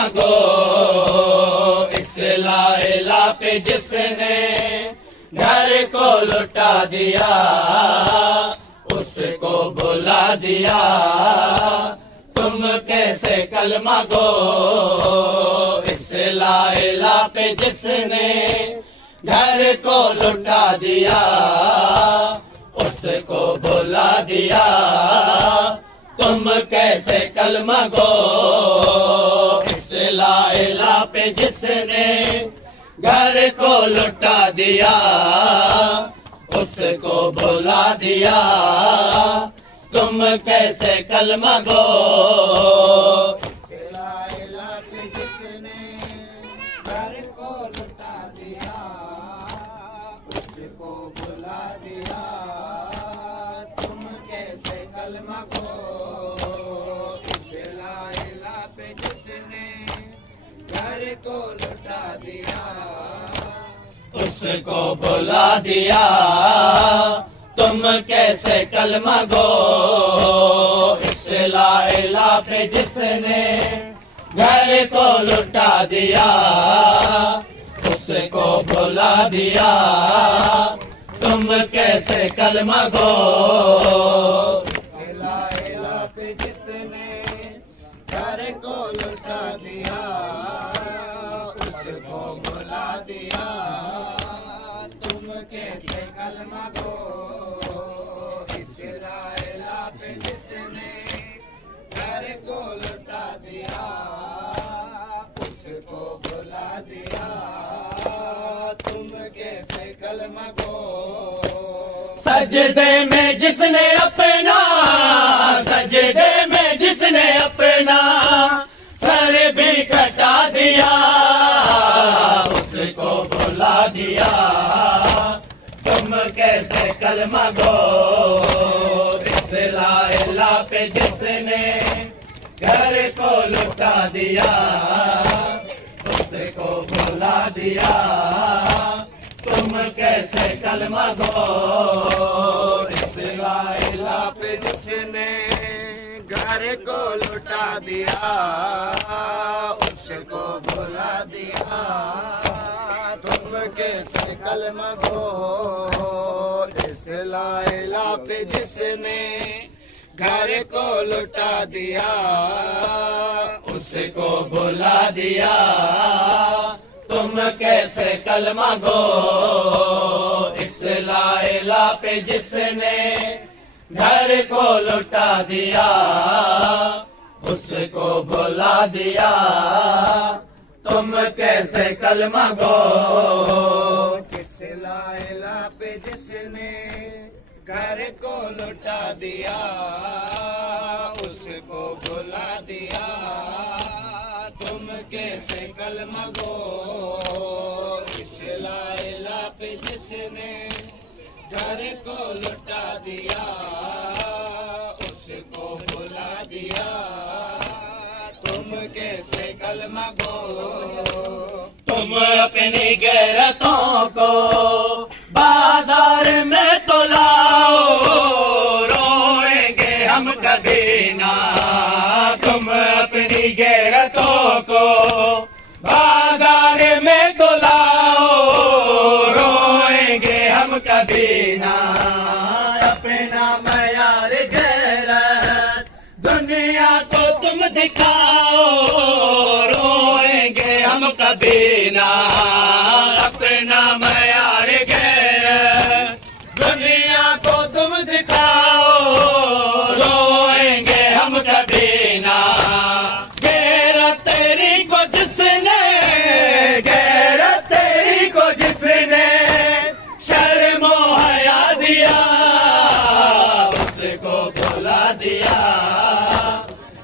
कलमा गो, इस ला इला पे जिसने घर को लुटा दिया, उसको बुला दिया। तुम कैसे कलमा गो, इस ला इला पे जिसने घर को लुटा दिया, उसको बुला दिया। तुम कैसे कलमा गो, इस ला इला पे जिसने घर को लुटा दिया, उसको बुला दिया। तुम कैसे कलमा गो, इस ला इला पे जिसने घर को लुटा दिया, उसको बुला दिया। तुम कैसे कलमा गो, इस ला इला पे जिसने घर को लुटा दिया, उसको बुला दिया। तुम कैसे कलमा गो, इस ला इला पे जिसने घर को लुटा दिया, उसको बुला दिया। तुम कैसे कलमा गो, इस ला इला पे जिसने घर को लुटा दिया, उसको बुला दिया। तुम कैसे कलमा गो, इस ला इला पे जिसने घर को लुटा दिया, उसको बुला दिया। तुम कैसे कलमा गो, सजदे में जिसने अपना, सजदे में जिसने अपना सर भी कटा दिया, उसको बुला दिया। तुम कैसे कलमा गो, इस ला इला पे जिसने घर को लुटा दिया, उसको बुला दिया। तुम कैसे कलमा गो, इस ला इला पे जिसने घर को लुटा दिया, उसको बुला दिया। तुम कैसे कलमा गो, इस ला इला पे जिसने घर को लुटा दिया, उसको बुला दिया। तुम कैसे कलमा गो, इस ला इला पे जिसने घर को लुटा दिया, उसको बुला दिया। तुम कैसे कलमा गो, इस ला इला पे जिसने घर को लुटा दिया, उसको बुला दिया। तुम कैसे कलमा गो, इस ला इला पे जिसने घर को लुटा दिया, उसको बुला दिया। तुम कैसे कलमा गो, तुम अपनी गैरतों को बाजार में तो लाओ, रोएंगे हम कभी ना। तुम अपनी गैरतों को बाजार में तो लाओ, रोएंगे हम कभी ना। अपना मयार गैरत दुनिया को तुम दिखाओ, रोएंगे हम कभी ना। अपना मयार गैरत दुनिया को तुम दिखाओ, रोएंगे हम कभी ना। गैरत तेरी को जिसने, गैरत तेरी को जिसने शर्मो हया दिया, उसको बुला दिया।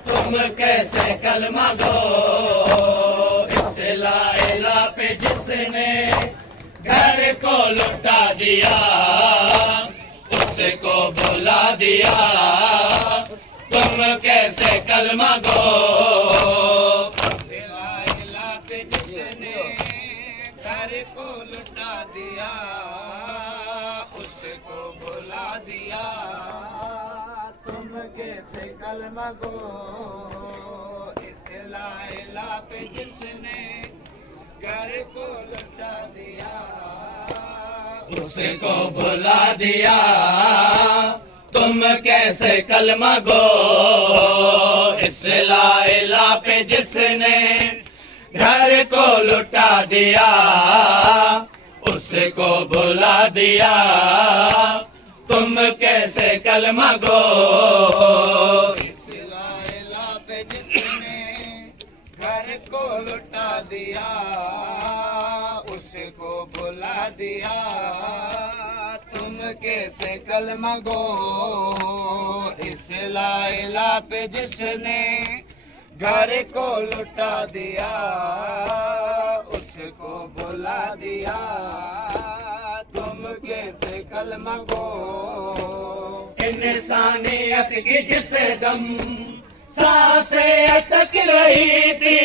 तुम कैसे कलमा गो, इस ला इला पे जिसने घर को लुटा दिया, उसको बुला दिया। तुम कैसे कलमा गो, इस ला इला पे जिसने घर को लुटा दिया, उसको बुला दिया। तुम कैसे कलमा गो, इस ला इला पे जिसने घर को लुटा दिया, उसको भुला दिया। तुम कैसे कलमा गो इस ला इला पे जिसने घर को लुटा दिया, उसको भुला दिया। तुम कैसे कलमा गो इस ला इला पे जिसने घर को लुटा दिया, उसको भुला दिया। तुम कैसे कलमा गो इस ला इला पे जिसने घर को लुटा दिया, उसको भुला दिया। तुम कैसे कलमा गो इंसानियत की जिस दम सांसें अटक रही थी,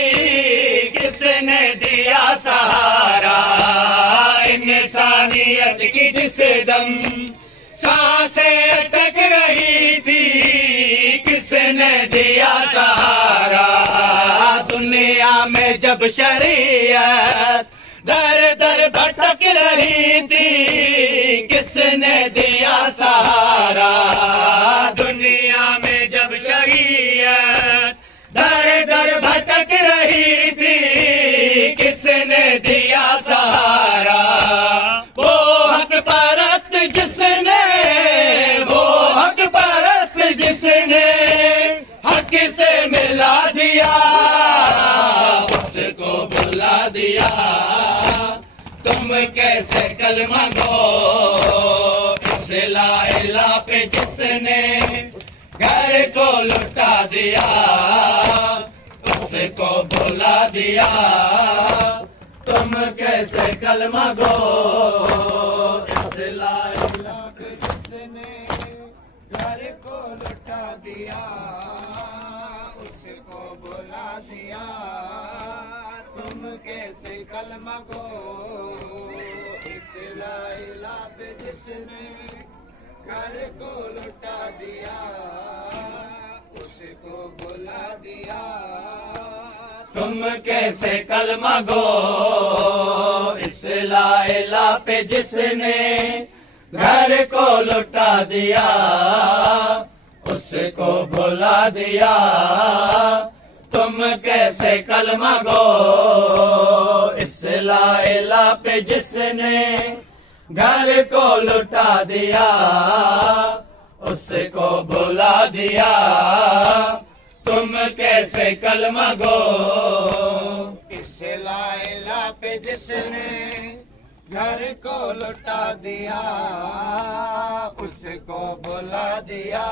किसने दिया सहारा। इंसानियत की जिस दम सांसें अटक रही थी, किसने दिया सहारा। दुनिया में जब शरीयत दर दर भटक रही थी, किसने दिया सहारा। दुनिया में जब शरीयत दर दर भटक रही थी, किसने दिया सहारा। वो हक परस्त जिसने, वो हक परस्त जिसने हक से मिला दिया, उसको भुला दिया। तुम कैसे कलमा गो इस ला इला पे जिसने घर को लुटा दिया, उसको भुला दिया। तुम कैसे कलमा गो इस ला इला पे जिसने घर को लुटा दिया, उसको भुला दिया। तुम कैसे कलमा गो इस ला इला पे जिसने घर को लुटा दिया, उसको भुला दिया। तुम कैसे कलमा गो इस ला इला पे जिसने घर को लुटा दिया, उसको भुला दिया। तुम कैसे कलमा गो इस ला इला पे जिसने घर को लुटा दिया, उसको भुला दिया। तुम कैसे कलमा गो इस ला इला पे जिसने घर को लुटा दिया, उसको भुला दिया।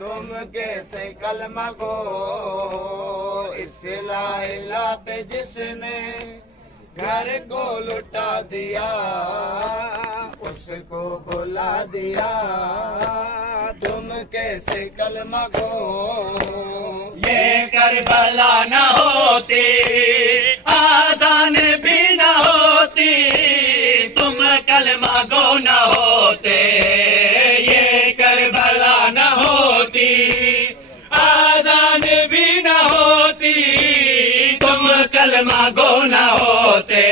तुम कैसे कलमा गो इस ला इला पे जिसने घर को लुटा दिया, उसको भुला दिया। तुम कैसे कलमा गो ये करबला न होती, आज़ान भी न होती, तुम कलमा गो न होते। ये करबला न होती, आज़ान भी न होती, तुम कलमा गो न होते।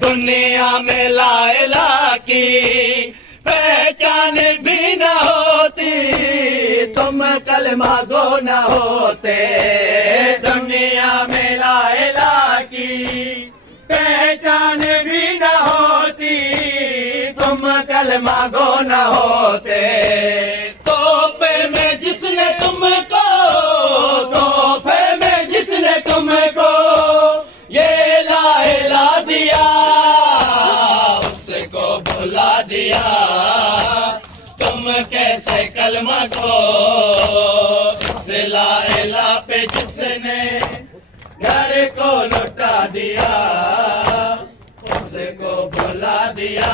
दुनिया में ला इला की पहचान भी न होती, तुम कलमा गो न होते। दुनिया में ला इला की पहचान भी न होती, तुम कलमा गो न होते। तोहफे में जिसने तुमको, तोहफे में जिसने तुमको ये ला इला दिया, उसको भुला दिया। तुम कैसे कलमा गो इस ला इला पे जिसने घर को लुटा दिया, उसको भुला दिया।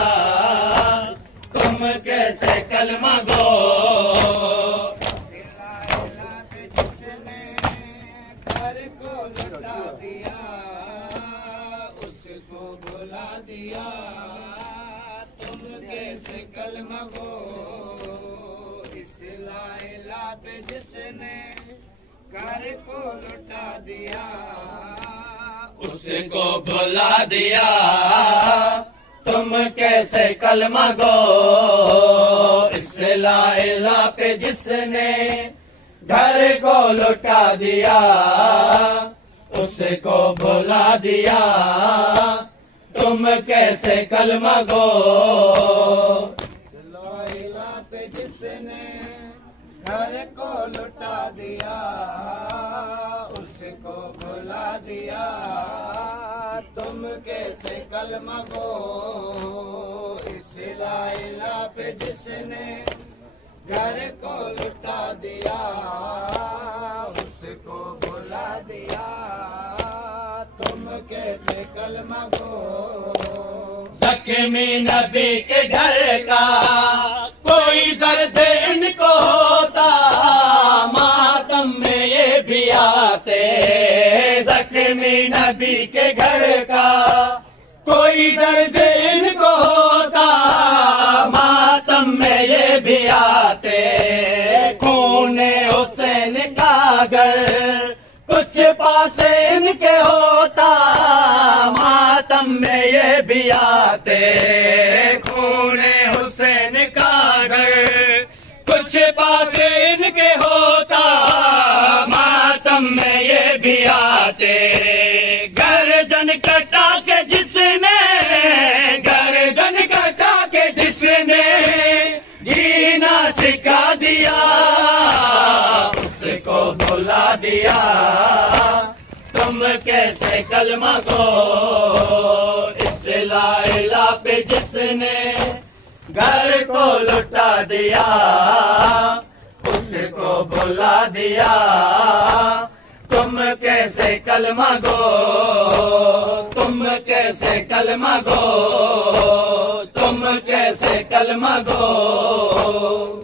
तुम कैसे कलमा गो जिसने घर को लुटा दिया, उसको भुला दिया। तुम कैसे कलमा गो इस ला इला पे जिसने घर को लुटा दिया, उसको भुला दिया। तुम कैसे कलमा गो इस ला इलाहा पे जिसने घर को लुटा दिया, उसको भुला दिया। तुम कैसे कलमा गो ला इलाहा पे जिसने घर को लुटा दिया, उसको भुला दिया। तुम कैसे कलमा गो इस ला इलाहा पे जिसने घर को लुटा दिया, उसको भुला दिया। तुम कैसे कलमा गो जख्मी नबी के घर का कोई दर्द इनको होता, मातम में ये भी आते। जख्मी नबी के घर का कोई दर्द इनको होता, मातम में ये भी आते। खूने हुसैन का घर कुछ पास इनके होता, मातम में ये भी आते। खूने हुसैन का घर कुछ पास इनके होता, मातम में ये भी आते। गर्दन कटा के जिसने, गर्दन कटा के जिसने जीना सिखा दिया, उसको भुला दिया। तुम कैसे कलमा गो इस ला इलाहा पे जिसने घर को लुटा दिया, उसको भुला दिया। तुम कैसे कलमा गो, तुम कैसे कलमा गो, तुम कैसे कलमा गो।